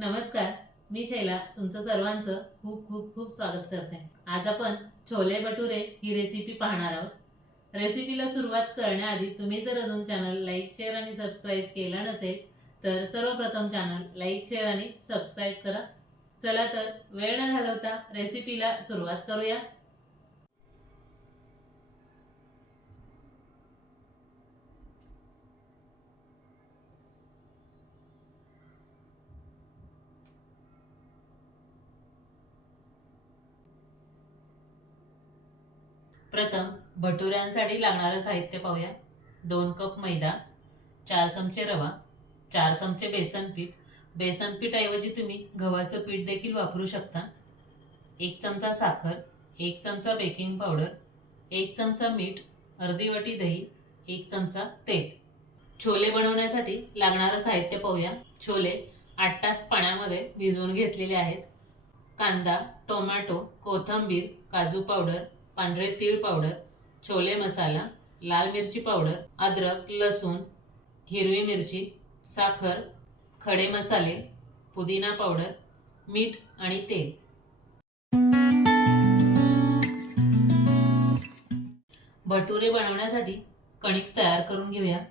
नमस्कार. मी शैला तुमचं सर्वांचं खूप खूप खूप स्वागत करते. आज आपण छोले भटुरे ही रेसिपी पाहणार आहोत. रेसिपीला सुरुवात करण्याआधी तुम्ही जर अजून चॅनल लाईक शेअर आणि सबस्क्राईब केला नसेल तर सर्वप्रथम चॅनल लाईक शेअर आणि सबस्क्राईब करा. चला तर वेळ न घालवता रेसिपीला सुरुवात करूया. प्रथम भटुऱ्यांसाठी लागणारं साहित्य पाहूया. 2 कप मैदा, 4 चमचे रवा, 4 चमचे बेसन पीठ. बेसन पीठ ऐवजी तुम्ही गव्हाचं पीठ देखील वापरू शकता. 1 चमचा साखर, 1 चमचा बेकिंग पावडर, 1 चमचा मीठ, अर्धी वाटी दही, 1 चमचा तेल. छोले बनवण्यासाठी लागणारं साहित्य पाहूया. छोले 8 तास पाण्यामध्ये भिजवून घेतलेले आहेत. कांदा, टोमॅटो, कोथिंबीर, काजू पावडर, पांढरे तीळ पावडर, छोले मसाला, लाल मिरची पावडर, अद्रक, लसूण, हिरवी मिरची, साखर, खडे मसाले, पुदिना पावडर, मीठ आणि तेल. भटुरे बनवण्यासाठी कणिक तयार करून घेऊया.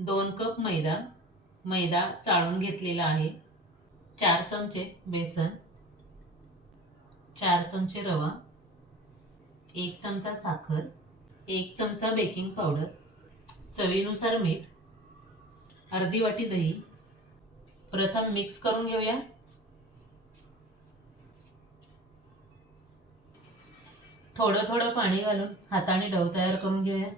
2 कप मैदा, मैदा चाळून घेतलेला आहे. 4 चमचे बेसन, 4 चमचे रवा, 1 चमचा साखर, 1 चमचा बेकिंग पावडर, चवीनुसार मीठ, अर्धी वाटी दही. प्रथम मिक्स करून घेऊया. थोडं थोडं पाणी घालून हाताने डो तयार करून घेऊया.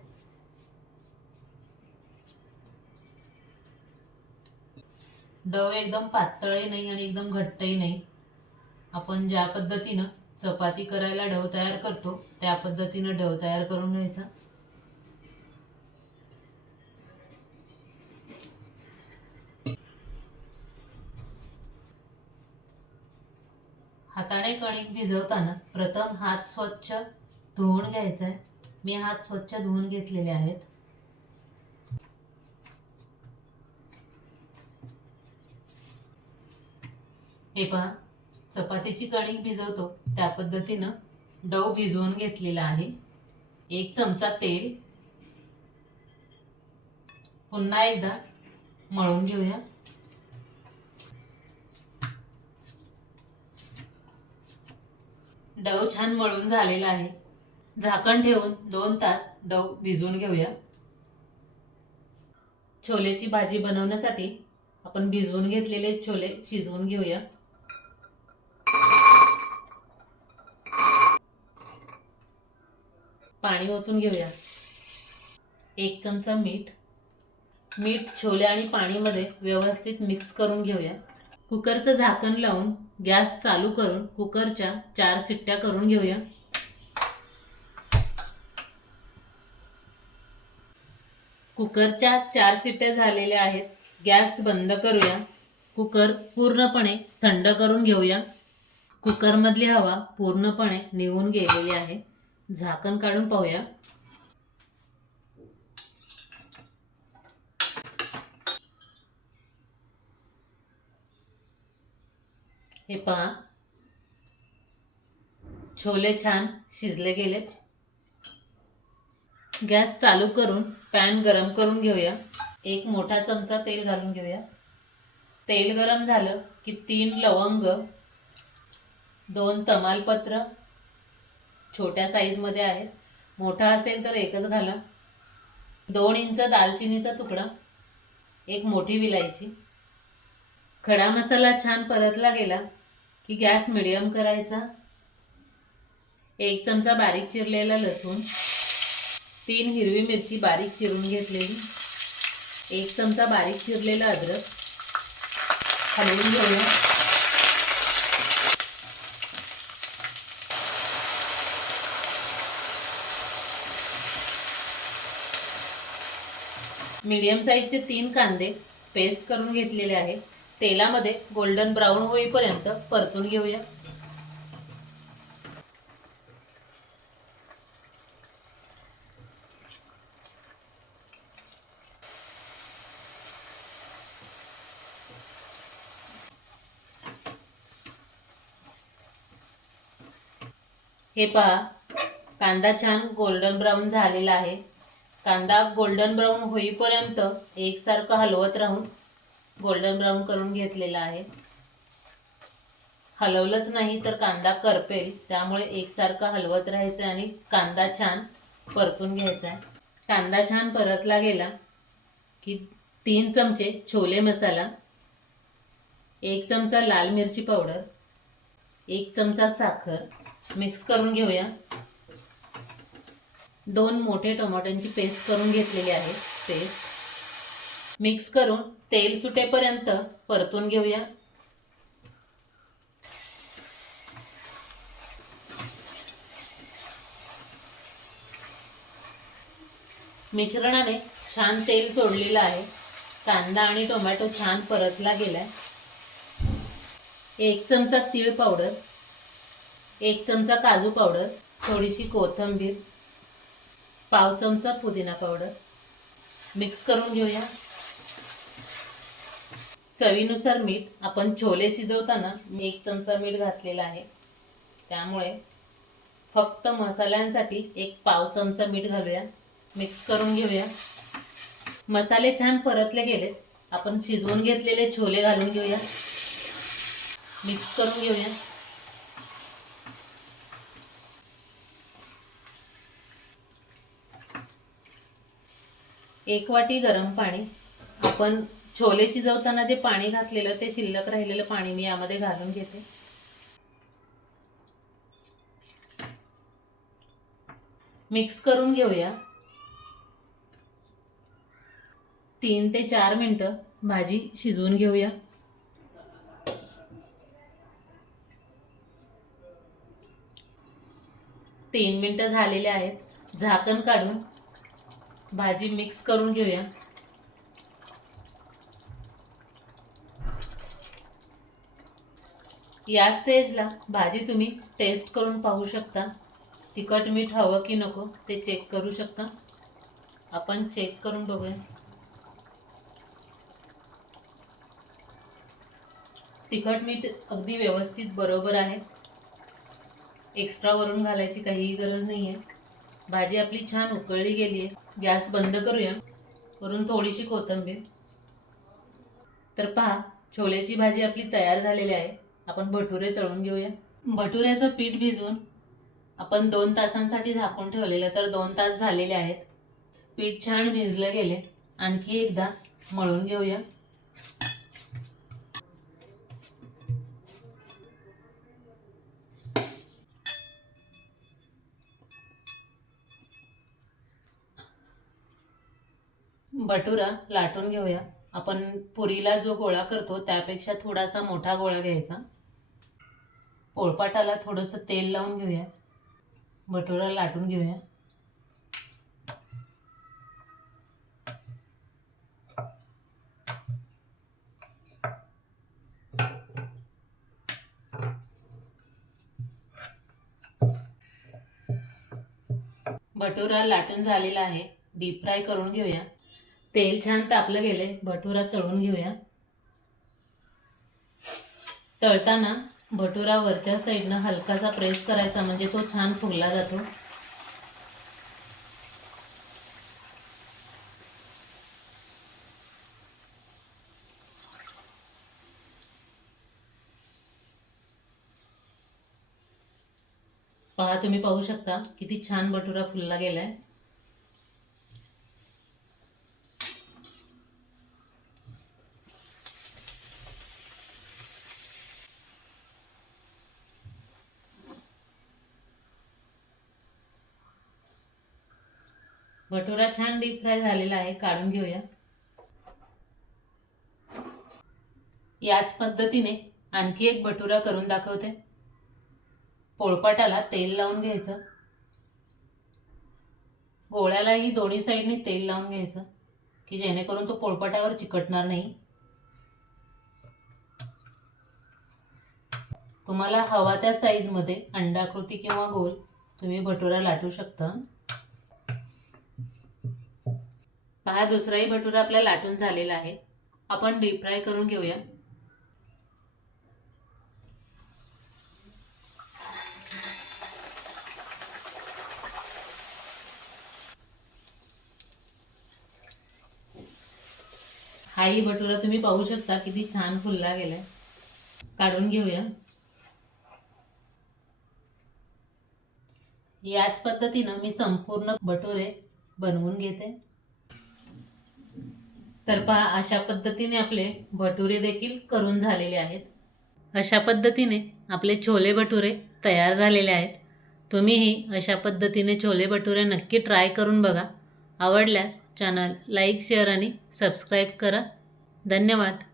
डो एकदम पातळही नाही आणि एकदम घट्टही नाही. आपण ज्या पद्धतीनं चपाती करायला डो तयार करतो त्या पद्धतीनं डो तयार करून घ्यायचा. हाताने कणिक भिजवताना प्रथम हात स्वच्छ धुवून घ्यायचा आहे. मी हात स्वच्छ धुवून घेतलेले आहेत. हे पहा, चपातीची कणिक भिजवतो त्या पद्धतीनं डो भिजवून घेतलेला आहे. 1 चमचा तेल, पुन्हा एकदा मळून घेऊया. डो छान मळून झालेला आहे. झाकण ठेवून 2 तास डो भिजवून घेऊया. छोलेची भाजी बनवण्यासाठी आपण भिजवून घेतलेले छोले शिजवून घेऊया. पाणी ओतून घेऊया. 1 चमचा मीठ. मीठ छोले आणि पाणीमध्ये व्यवस्थित मिक्स करून घेऊया. कुकरचं झाकण लावून गॅस चालू करून कुकरच्या 4 शिट्ट्या करून घेऊया. कुकरच्या 4 शिट्ट्या झालेल्या आहेत. गॅस बंद करूया. कुकर पूर्णपणे थंड करून घेऊया. कुकरमधली हवा पूर्णपणे निघून गेलेली आहे. झाकण काढून पाहूया. हे पहा, छोले छान शिजले गेलेत. गॅस चालू करून पॅन गरम करून घेऊया. 1 मोठा चमचा तेल घालून घेऊया. तेल गरम झालं की 3 लवंग, 2 तमालपत्र छोट्या साईजमध्ये आहेत. मोठा असेल तर एकच घाला. 2 इंच दालचिनीचा तुकडा, 1 मोठी विलायची. खडा मसाला छान परतला गेला की गॅस मिडियम करायचा. 1 चमचा बारीक चिरलेला लसूण, 3 हिरवी मिरची बारीक चिरून घेतलेली, 1 चमचा बारीक चिरलेला अद्रक. हलवून घेऊया. मीडियम साईजचे 3 कांदे पेस्ट करून घेतलेले आहेत. तेलामध्ये गोल्डन ब्राऊन होईपर्यंत परतून घेऊया. हे पहा, कांदा छान गोल्डन ब्राऊन झालेला आहे. कांदा गोल्डन ब्राऊन होईपर्यंत एकसारखं हलवत राहून गोल्डन ब्राऊन करून घेतलेला आहे. हलवलंच नाही तर कांदा करपेल, त्यामुळे एकसारखं हलवत राहायचं आणि कांदा छान परतून घ्यायचा. कांदा छान परतला गेला की 3 चमचे छोले मसाला, 1 चमचा लाल मिरची पावडर, 1 चमचा साखर मिक्स करून घेऊया. 2 मोठे टोमॅटोची पेस्ट करून घेतलेली आहे. पेस्ट मिक्स करून तेल सुटेपर्यंत परतून घेऊया. मिश्रणाने छान तेल सोडलेलं आहे. कांदा आणि टोमॅटो छान परतला गेलाय. 1 चमचा तीळ पावडर, 1 चमचा काजू पावडर, थोडीशी कोथिंबीर, पाव चमचा पुदिना पावडर मिक्स करून घेऊया. चवीनुसार मीठ. आपण छोले शिजवताना 1 चमचा मीठ घातलेला आहे, त्यामुळे फक्त मसाल्यांसाठी 1 पाव चमचा मीठ घालूया. मिक्स करून घेऊया. मसाले छान परतले गेलेत. आपण शिजवून घेतलेले छोले घालून घेऊया. मिक्स करून घेऊया. एक वाटी गरम पाणी. आपण छोले शिजवताना जे पाणी घातलेलं ते शिल्लक राहिलेलं पाणी मी यामध्ये घालून घेते. मिक्स करून घेऊया. 3 ते 4 मिनिटं भाजी शिजवून घेऊया. तीन मिनिटं झालेले आहेत. झाकण काढून भाजी मिक्स करून घेऊया. या स्टेजला भाजी तुम्ही टेस्ट करून पाहू शकता. तिखट मीठ हवं की नको ते चेक करू शकता. आपण चेक करून बघूया. तिखट मीठ अगदी व्यवस्थित बरोबर आहे. एक्स्ट्रा वरून घालायची काहीही गरज नाही आहे. भाजी आपली छान उकळली गेली आहे. गॅस बंद करूया. वरून थोडीशी कोथिंबीर. तर पहा, छोलेची भाजी आपली तयार झालेली आहे. आपण भटुरे तळून घेऊया. भटुऱ्याचं पीठ भिजवून आपण 2 तासांसाठी झाकून ठेवलेलं, तर 2 तास झालेले आहेत. पीठ छान भिजलं गेले. आणखी एकदा मळून घेऊया. भटुरा लाटून घेऊया. आपण पुरीला जो गोळा करतो त्यापेक्षा थोडासा मोठा गोळा घ्यायचा. पोळपाटाला थोडंसं तेल लावून घेऊया. भटुरा लाटून घेऊया. भटुरा लाटून झालेला आहे. डीप फ्राय करून घेऊया. तेल छान तापलं गेले. भटुरा तळून घेऊया. तळताना भटुरा वरच्या साईडनं हलकासा प्रेस करायचा, म्हणजे तो छान फुगला जातो. पहा, तुम्ही पाहू शकता किती छान भटुरा फुलला गेलाय. भटुरा छान डीप फ्राय झालेला आहे. काढून घेऊया. याच पद्धतीने आणखी एक भटुरा करून दाखवते. पोळपाटाला तेल लावून घ्यायचं. गोळ्यालाही दोन्ही साईडनी तेल लावून घ्यायचं, की जेणेकरून तो पोळपाटावर चिकटणार नाही. तुम्हाला हवा त्या साईजमध्ये अंडाकृती किंवा गोल तुम्ही भटुरा लाटू शकता. पहा, दुसराही भटुरा आपला लाटून झालेला आहे. आपण डीप फ्राय करून घेऊया. थाळी भटुरा तुम्ही पाहू शकता किती छान फुलला गेलाय. काढून घेऊया. याच पद्धतीनं मी संपूर्ण भटुरे बनवून घेते. तर पहा, अशा पद्धतीने आपले भटुरे देखील करून झालेले आहेत. अशा पद्धतीने आपले छोले भटुरे तयार झालेले आहेत. तुम्हीही अशा पद्धतीने छोले भटुरे नक्की ट्राय करून बघा. आवडल्यास चॅनल लाईक, शेअर आणि सबस्क्राईब करा. धन्यवाद.